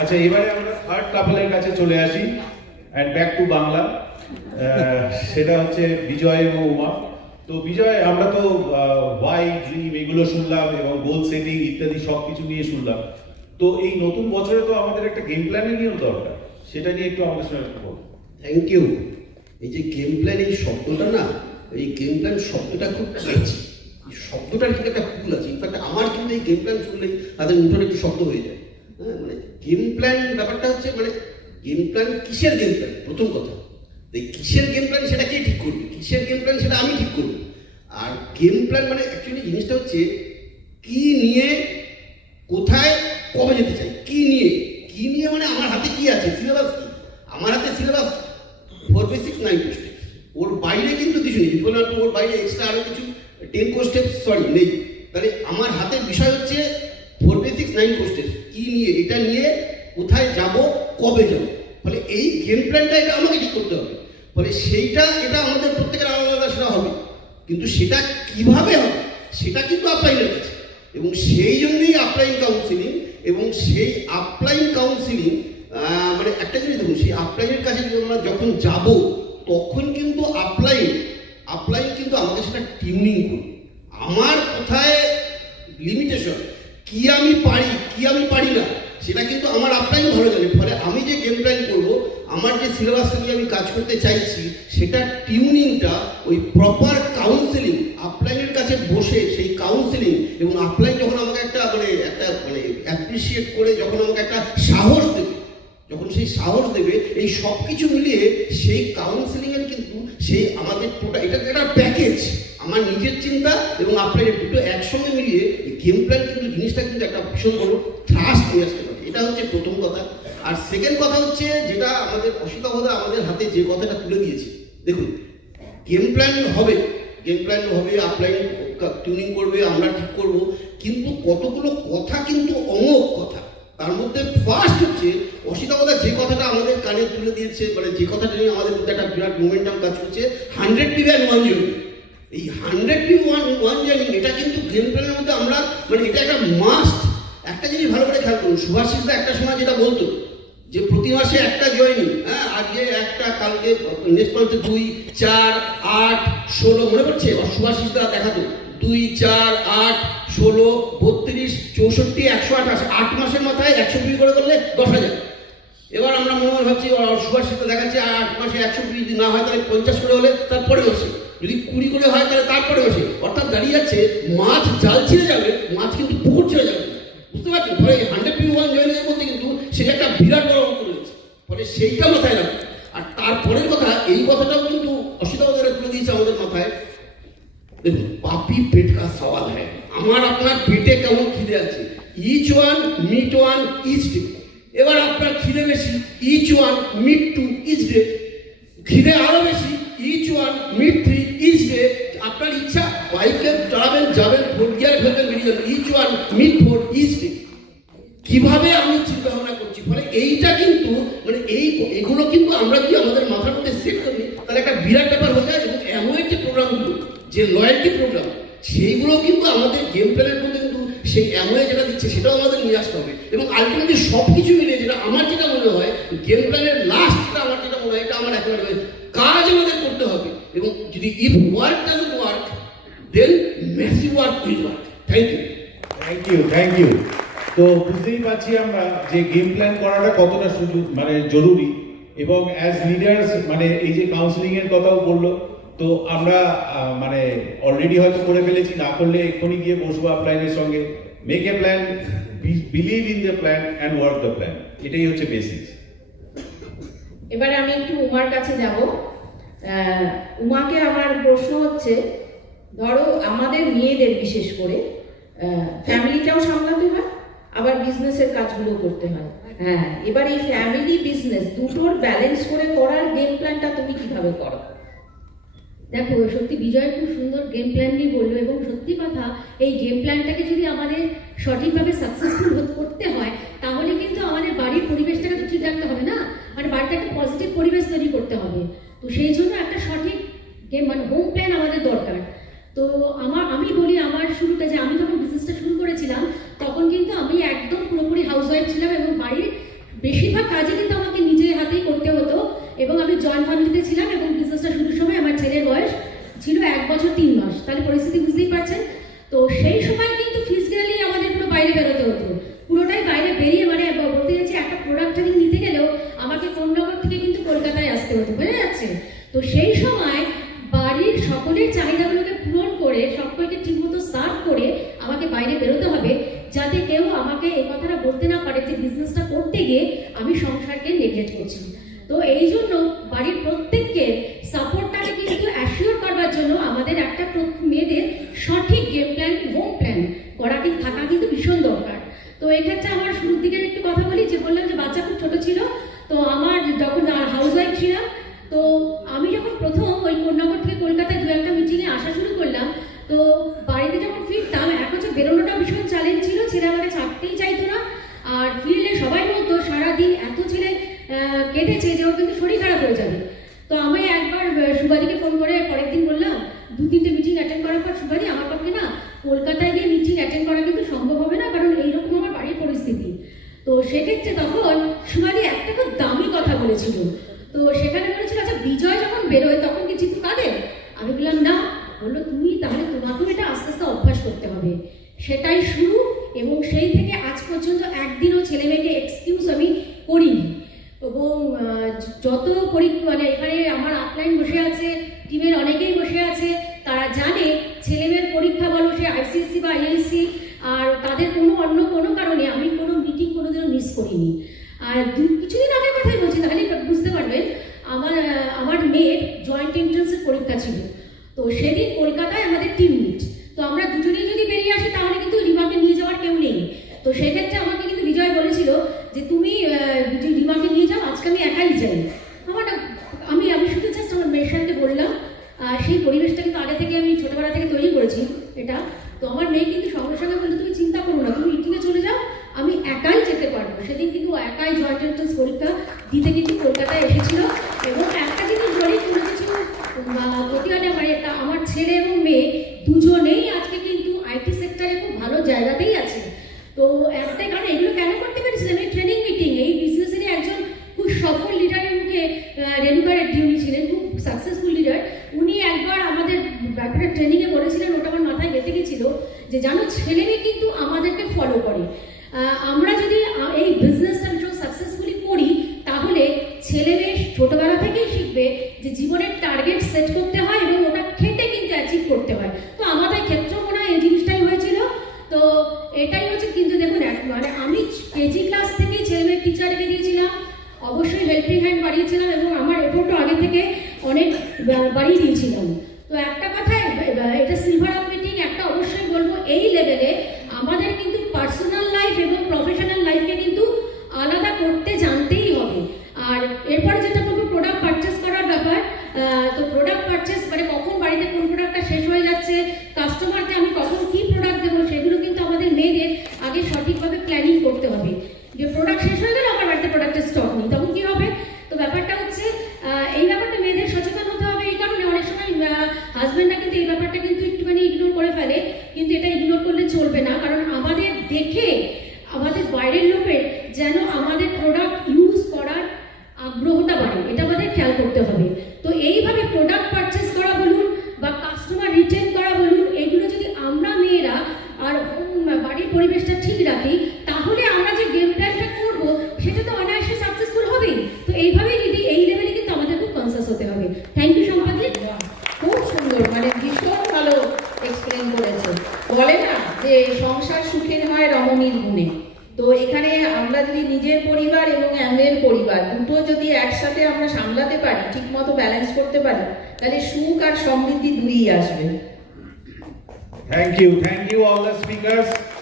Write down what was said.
আচ্ছা, এবারে আমরা থার্ড কাপলের কাছে চলে আসি, অ্যান্ড ব্যাক টু বাংলা। সেটা হচ্ছে বিজয় এবং উমা। তো বিজয়, আমরা তো ওয়াই ড্রিম এগুলো শুনলাম এবং গোল সেটিং ইত্যাদি সব কিছু নিয়ে শুনলাম। তো এই নতুন বছরে তো আমাদের একটা গেম প্ল্যানিংয়ের দরকার, সেটা নিয়ে একটু আমাদের সঙ্গে একটু বলুন। Thank you. এই যে গেম প্ল্যান, এই শব্দটা না, এই গেম প্ল্যান শব্দটা খুব কাছে, এই শব্দটার কিন্তু একটা কুল আছে। ইনফ্যাক্ট আমার কিন্তু এই গেম প্ল্যান শুনলেই তাদের মুঠোর একটু শব্দ হয়ে যায়। হ্যাঁ, মানে গেম প্ল্যান ব্যাপারটা হচ্ছে, মানে গেম প্ল্যান কিসের গেম প্ল্যান, প্রথম কথা। এই কিসের গেম প্ল্যান সেটা কে ঠিক করবে, কিসের গেম প্ল্যান সেটা আমি ঠিক করবো। আর গেম প্ল্যান মানে অ্যাকচুয়ালি জিনিসটা হচ্ছে কি নিয়ে কোথায় কবে যেতে চাই, কি নিয়ে মানে আমার হাতে কি আছে, সিলেবাস কি, আমার হাতে সিলেবাস 4 বেসিক 9 কোশ্চেন, ওর বাইরে কিন্তু কিছু নেই। যদি বললাম ওর বাইরে এক্সট্রা আরো কিছু 10 কোশ্চেন নেই, তাহলে আমার হাতের বিষয় হচ্ছে 4 বেসিক 9 কোশ্চেন, কি নিয়ে, এটা নিয়ে কোথায় যাব, কবে যাব। ফলে এই গেম প্ল্যানটা এটা আমাকে ঠিক করতে হবে। ফলে সেইটা, এটা আমাদের প্রত্যেকের আলাদা আলাদা সেটা হবে, কিন্তু সেটা কিভাবে হবে সেটা কিন্তু আপ্লাইনের কাছে। এবং সেই জন্যই আপ্লাইন কাউন্সিলিং, এবং সেই আপ্লাইন কাউন্সিলিং মানে একটা জিনিস দেখুন, সেই আপ্লাইনের কাছে আমরা যখন যাব তখন কিন্তু আপ্লাইন কিন্তু আমাকে সেটা টিউনিং করবে। আমার কোথায় লিমিটেশন, কি আমি পারি না, সেটা কিন্তু আমার আপ্লাইন ভালো জানে। ফলে আমি যে গেম প্ল্যান করবো, আমার যে সিলেবাস নিয়ে আমি কাজ করতে চাইছি, সেটা টিউনিংটা ওই প্রপার কাউন্সিলিং, আপ্লাইনের কাছে বসে সেই কাউন্সিলিং, এবং আপ্লাইন যখন আমাকে একটা অ্যাপ্রিসিয়েট করে যখন আমাকে একটা সাহস দেবে, যখন সেই সাহস দেবে, এই সব কিছু মিলিয়ে সেই কাউন্সিলিংয়ের কিন্তু সেই আমাদের এটা একটা প্যাকেজ। আমার নিজের চিন্তা এবং আপ্লাইনের দুটো একসঙ্গে মিলিয়ে গেম প্ল্যান কিন্তু জিনিসটা কিন্তু একটা ভীষণ বড় ট্রাস্ট নিয়ে আসতে পারে। এটা হচ্ছে প্রথম কথা। আর সেকেন্ড কথা হচ্ছে, যেটা আমাদের অসিতাবদা আমাদের হাতে যে কথাটা তুলে দিয়েছে, দেখুন গেম প্ল্যান হবে, আপ্লাইন টিউনিং করবে, আমরা ঠিক করব, কিন্তু কতগুলো কথা কিন্তু অমোঘ কথা। তার মধ্যে ফার্স্ট হচ্ছে অসিতাবদা যে কথাটা আমাদের কানে তুলে দিয়েছে, মানে যে কথাটা নিয়ে আমাদের মধ্যে একটা বিরাট মোমেন্টাম কাজ করছে, 100 and 1 journey। এই 100 1 journey, এটা কিন্তু গেম প্ল্যানের মধ্যে আমরা, মানে এটা একটা মাস্ট। একটা জিনিস ভালো করে খেয়াল করুন, সুভাষিসদা একটা সময় যেটা বলতো যে প্রতি মাসে একটা জয়েনিং, হ্যাঁ, আজকে একটা, কালকে নেক্সট মান্থে 2, 4, 8, 16, মনে পড়ছে? সুভাষিসদা দেখাতো 2, 4, 8, 16, 32, 64, 128, 8 মাসের মাথায় 120 করে করলে 10,000। এবার আমরা মনে মনে ভাবছি সুভাষিসদা দেখাচ্ছে 8 মাসে 120 যদি না হয় তাহলে 50 করে হলে তারপরে মাসে, যদি 20 করে হয় তাহলে তারপরে মাসে। অর্থাৎ দাঁড়িয়ে যাচ্ছে মাছ জাল ছিঁড়ে যাবে, মাছ কিন্তু পুকুর ছেড়ে যাবে, বুঝতে পারছেন? ফলে 100 1 জয়েনিংয়ের মধ্যে কিন্তু সেটা একটা বিরাট বড় অঙ্ক রয়েছে। ফলে সেইটা মাথায় রাখবে। আর তারপরের কথা, এই কথাটাও কিন্তু অসিতাবদারা তুলে দিয়েছে আমাদের মাথায়। দেখুন, পাপি পেট কা সওয়াল হ্যায়, আমার আপনার পেটে কেমন খিদে আছে, each one meet one each day. এবার আপনার খিদে বেশি, each one meet 2 each day. খিদে আরো বেশি, each one meet 3 each day. আপনার ইচ্ছা বাইকে চালাবেন, যাবেন, 4 গিয়ার ফেলবেন, বেরিয়ে যাবেন, each one meet 4 each day. কিভাবে আমি চিন্তা ভাবনা করছি। ফলে এইটা কিন্তু, মানে এগুলো কিন্তু আমরা যদি আমাদের মাথার মধ্যে সেট করি, তাহলে একটা বিরাট ব্যাপার হয়ে যায়। এবং এমন একটি প্রোগ্রামগুলো, যে লয়্যালটি প্রোগ্রাম, সেইগুলো কিন্তু আমাদের গেম প্ল্যানের মধ্যে কিন্তু সেই অ্যামওয়ে যেটা দিচ্ছে সেটাও আমাদের নিয়ে আসতে হবে। এবং আলটিমেটলি সব কিছু মিলে যেটা আমার যেটা মনে হয়, গেম প্ল্যানের লাস্টটা আমার যেটা মনে হয়, এটা আমার একেবারে কাজ আমাদের করতে হবে। এবং যদি if work doesn't work, then massive work will work. Thank you. তো বুঝতেই পারছি আমরা যে গেম প্ল্যান করাটা কতটা মানে জরুরি, এবং অ্যাজ লিডার্স, মানে এই যে কাউন্সিলিং এর কথাও বললো, তো আমরা মানে অলরেডি হয়তো করে ফেলেছি, না করলে এক্ষুনি গিয়ে বসবো আপ্লাইনের সঙ্গে। Make a plan, believe in the plan and work the plan, এটাই হচ্ছে বেসিক্স। এবারে আমি একটু উমার কাছে যাব। উমাকে আমার প্রশ্ন হচ্ছে, ধরো আমাদের মেয়েদের বিশেষ করে ফ্যামিলিটাও সামলাতে হয়, আবার বিজনেসের কাজগুলো করতে হয়। হ্যাঁ, এবার এই ফ্যামিলি বিজনেস দুটোর ব্যালেন্স করে করার গেম প্ল্যানটা তুমি কিভাবে করো? দেখো, সত্যি বিজয় খুব সুন্দর গেম প্ল্যান নিয়ে বললো। এবং সত্যি কথা, এই গেম প্ল্যানটাকে যদি আমাদের সঠিকভাবে সাকসেসফুল করতে হয়, তাহলে কিন্তু আমাদের বাড়ির পরিবেশটাকে তো ঠিক রাখতে হবে না, মানে বাড়িতে একটা পজিটিভ পরিবেশ তৈরি করতে হবে। তো সেই জন্য একটা সঠিক গেম, মানে হোম প্ল্যান আমাদের দরকার। তো আমি বলি, আমার শুরুটা, যে আমি যখন বিজনেসটা শুরু করেছিলাম, তখন কিন্তু আমি একদম পুরোপুরি হাউসওয়াইফ ছিলাম, এবং বাড়ির বেশিরভাগ কাজই কিন্তু আমাকে নিজের হাতেই করতে হতো এবং আমি জয়েন্ট ফ্যামিলিতে ছিলাম এবং বিজনেসটা শুরুর সময় আমার ছেলের বয়স ছিল 1 বছর 3 মাস, তাহলে পরিস্থিতি বুঝতেই পারছেন। তো সেই সময় কিন্তু ফিজিক্যালি আমাদের পুরো বাইরে বেরোতে হতো, পুরোটাই বাইরে বেরিয়ে মানে বলতে যাচ্ছি একটা প্রোডাক্ট আমি নিতে গেলেও আমাকে কোন্নগর থেকে কিন্তু কলকাতায় আসতে হতো, বোঝা যাচ্ছে। তো সেই সময় বাড়ির সকলের চাহিদাগুলোকে পূরণ করে সকলকে ঠিকমতো সার্ভ করে আমাকে বাইরে বেরোতে হবে, যাতে কেউ আমাকে এই কথাটা বলতে না পারে যে বিজনেসটা করতে গিয়ে আমি সংসারকে নেগলেক্ট করছি। তো এই জন্য বাড়ির প্রত্যেককে সাপোর্টটাকে কিন্তু অ্যাসিওর করবার জন্য আমাদের একটা মেয়েদের সঠিক গেম প্ল্যান, হোম প্ল্যান করা থাকা কিন্তু ভীষণ দরকার। তো এক্ষেত্রে আমার শুরুর দিকের একটু কথা বলি, যে বললাম যে বাচ্চা খুব ছোট ছিল, তো আমার যখন হাউস ওয়াইফ ছিলাম, তো আমি যখন প্রথম ওই কোন্নগর থেকে কলকাতায় 2-1টা মিটিংয়ে আসা শুরু করলাম, তো বাড়িতে যখন ফিরতাম এক হচ্ছে বেরোনোটা ভীষণ চ্যালেঞ্জ ছিল, ছেলে আমাকে ছাড়তেই চাইতো না। আর ফিরলে সবাই বলতো সারাদিন এত ছেলে কেঁদেছে যে ও কিন্তু শরীর খারাপ হয়ে যাবে। তো আমি একবার সুবাদিকে ফোন করে পরের দিন বললাম, 2-3টে মিটিং অ্যাটেন্ড করার পর, সুবাদি আমার পক্ষে না কলকাতায় গিয়ে মিটিং অ্যাটেন্ড করা কিন্তু সম্ভব হবে না, কারণ এইরকম আমার বাড়ির পরিস্থিতি। তো সেক্ষেত্রে তখন সুবাদি একটা খুব দামি কথা বলেছিল, তো সেখানে বলেছিল আচ্ছা বিজয় যখন বেরোয় তখন কি জিতু কাঁদে? আমি বললাম না। বললো তুমি তাহলে তোমাকেও এটা আস্তে আস্তে অভ্যাস করতে হবে। সেটাই শুরু, এবং সেই থেকে আজ পর্যন্ত একদিনও ছেলে মেয়েকে এক্সকিউজ আমি করিনি। এবং যত মানে এখানে আমার আপলাইন বসে আছে, টিমের অনেকেই বসে আছে, তারা জানে ছেলেমেয়ের পরীক্ষা বলো সে ICSE বা IISc, আর তাদের অন্য কোনো কারণে আমি কোনো মিটিং কোনোদিনও মিস করিনি। আর কিছুদিন আগের কথাই বলছি, তাহলে বুঝতে পারবেন। আমার মেয়ের জয়েন্ট এন্ট্রান্সের পরীক্ষা ছিল, তো সেদিন কলকাতায় আমাদের টিম মিট, তো আমরা দুজনেই যদি বেরিয়ে আসি তাহলে কিন্তু রিমাকে নিয়ে যাওয়ার কেউ নেই। তো সেক্ষেত্রে আমাকে কিন্তু বিজয় বলেছিল যে তুমি রিমাকে নিয়ে যাও, আজকে আমি একাই যাই। আমি শুধু জাস্ট আমার মেয়ের সাথে বললাম, সেই পরিবেশটা কিন্তু আগে থেকে আমি ছোটবেলা থেকে তৈরি করেছি এটা। তো আমার মেয়ে কিন্তু সঙ্গে সঙ্গে বললো তুমি চিন্তা করো না, তুমি মিটিংয়ে চলে যাও, আমি একাই যেতে পারবো। সেদিন কিন্তু একাই জয়েন্ট এন্ট্রান্স পরীক্ষা দিতে কিন্তু কলকাতায় এসেছিল। এবং একটা জিনিস বলি, কোনো কিছু প্রতিবাদে আমার ছেলে এবং মেয়ে দুজনেই আজকে কিন্তু IT সেক্টরে খুব ভালো জায়গাতেই আছে। তো একটাই কারণ এগুলো কেন করতে পেরেছিলাম, এই ট্রেনিং মিটিং, এই বিজনেসেরই একজন খুব সফল লিডারের মুখে রেণুকা রেড্ডি, উনি ছিলেন খুব সাকসেসফুল লিডার। উনি একবার আমাদের ব্যাপারে ট্রেনিংয়ে বলেছিলেন, ওটা আমার মাথায় গেঁথে গেছিল, যে জানো ছেলে মেয়ে কিন্তু আমাদেরকে ফলো করে। আমরা যদি এই বিজনেসটা ভীষণ সাকসেসফুলি করি তাহলে ছেলে মেয়ে ছোটবেলা থেকেই শিখবে যে জীবনের টার্গেট সেট করতে হয় এবং ওটা খেটে কিন্তু অ্যাচিভ করতে হয়। তো আমাদের ক্ষেত্রেও মনে হয় এই জিনিসটাই হয়েছিল। তো এটাই হচ্ছে, কিন্তু দেখুন মানে আমি কেজি ক্লাস থেকেই ছেলে মেয়ের টিচার রেখে দিয়েছিলাম, অবশ্যই হেল্পিং হ্যান্ড বাড়িয়েছিলাম এবং আমার এফোর্টও আগে থেকে অনেক বাড়িয়ে দিয়েছিলাম। তো একটা কথায় এটা সিলভার আপ মিটিং, একটা অবশ্যই বলবো এই লেভেলে আমাদের কিন্তু পার্সোনাল লাইফ এবং প্রফেশনাল লাইফকে কিন্তু আলাদা করতে জানতেই হবে। আর এরপরে যেটা বলবো প্রোডাক্ট পারচেস করার ব্যাপার। তো প্রোডাক্ট পারচেস মানে কখন বাড়িতে কোন প্রোডাক্টটা শেষ হয়ে যাচ্ছে, কাস্টমারকে আমি কখন কী প্রোডাক্ট দেবো, সেগুলো কিন্তু আমাদের মেয়েদের আগে সঠিকভাবে প্ল্যানিং করতে হবে। যে প্রোডাক্ট শেষ হয়ে গেলে আমার বাড়িতে প্রোডাক্টের স্টক নেই, তখন কী হবে? তো ব্যাপারটা হচ্ছে এই ব্যাপারটা মেয়েদের সচেতন হতে হবে। এই কারণে অনেক সময় হাজব্যান্ডরা কিন্তু এই ব্যাপারটা কিন্তু একটুখানি ইগনোর করে ফেলে, কিন্তু এটা ইগনোর করলে চলবে না, কারণ আমাদের দেখে আমাদের বাইরের লোকের যেন আমাদের প্রোডাক্ট ইউজ করার আগ্রহটা বাড়ে, এটা আমাদের খেয়াল করতে হবে। তো এইভাবে প্রোডাক্ট পারচেস করা বলুন বা কাস্টমার রিটেন করা বলুন, এগুলো যদি আমরা মেয়েরা আর বাড়ির পরিবেশটা ঠিক রাখি, তাহলে আমরা যে গেম প্ল্যানটা করবো সেটা তো অনায়াসে সাকসেসফুল হবেই। তো এইভাবেই যদি এই লেভেলে কিন্তু আমাদের খুব কনসাস হতে হবে। থ্যাংক ইউ সম্পাদি, খুব সুন্দর, মানে ভীষণ ভালো এক্সপ্লেন করেছে। বলে না যে সংসার সুখের হয় রমণীর গুণে। তো এখানে আমরা যদি নিজের পরিবার এবং অ্যামের পরিবার দুটো যদি একসাথে আমরা সামলাতে পারি, ঠিকমতো ব্যালেন্স করতে পারি, তাহলে সুখ আর সমৃদ্ধি দুইই আসবে। Thank you all the speakers.